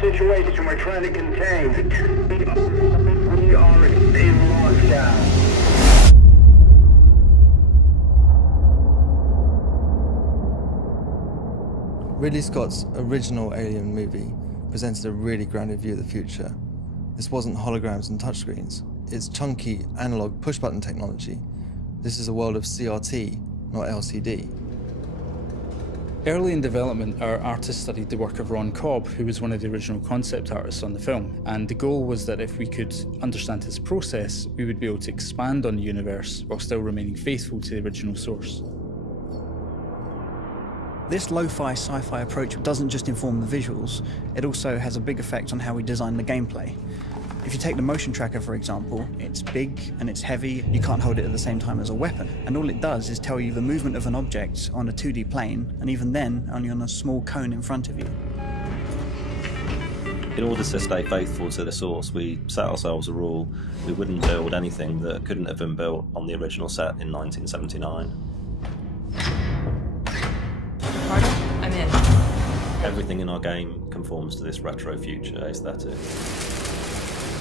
situation we're trying to contain. We are in lockdown. Ridley Scott's original Alien movie presented a really grounded view of the future. This wasn't holograms and touchscreens. It's chunky, analog push-button technology. This is a world of CRT, not LCD. Early in development, our artists studied the work of Ron Cobb, who was one of the original concept artists on the film. And the goal was that if we could understand his process, we would be able to expand on the universe while still remaining faithful to the original source. This lo-fi sci-fi approach doesn't just inform the visuals, it also has a big effect on how we design the gameplay. If you take the motion tracker, for example, it's big and it's heavy, you can't hold it at the same time as a weapon, and all it does is tell you the movement of an object on a 2D plane, and even then, only on a small cone in front of you. In order to stay faithful to the source, we set ourselves a rule: we wouldn't build anything that couldn't have been built on the original set in 1979. I'm in. Everything in our game conforms to this retro future aesthetic.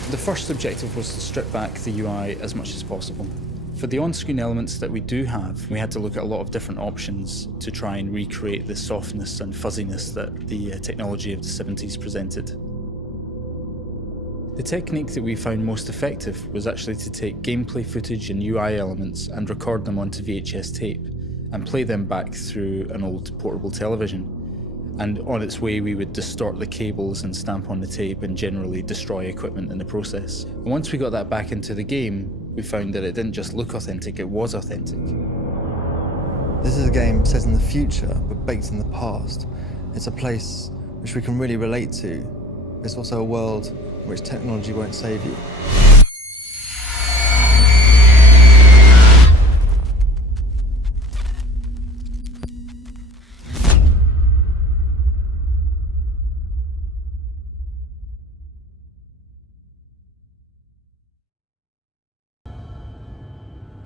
The first objective was to strip back the UI as much as possible. For the on-screen elements that we do have, we had to look at a lot of different options to try and recreate the softness and fuzziness that the technology of the 70s presented. The technique that we found most effective was actually to take gameplay footage and UI elements and record them onto VHS tape and play them back through an old portable television. And on its way, we would distort the cables and stamp on the tape and generally destroy equipment in the process. And once we got that back into the game, we found that it didn't just look authentic, it was authentic. This is a game set in the future, but baked in the past. It's a place which we can really relate to. It's also a world in which technology won't save you.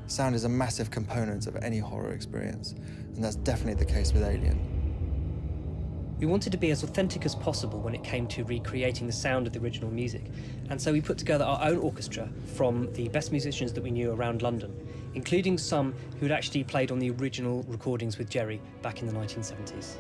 Sound is a massive component of any horror experience, and that's definitely the case with Alien. We wanted to be as authentic as possible when it came to recreating the sound of the original music, and so we put together our own orchestra from the best musicians that we knew around London, including some who'd actually played on the original recordings with Jerry back in the 1970s.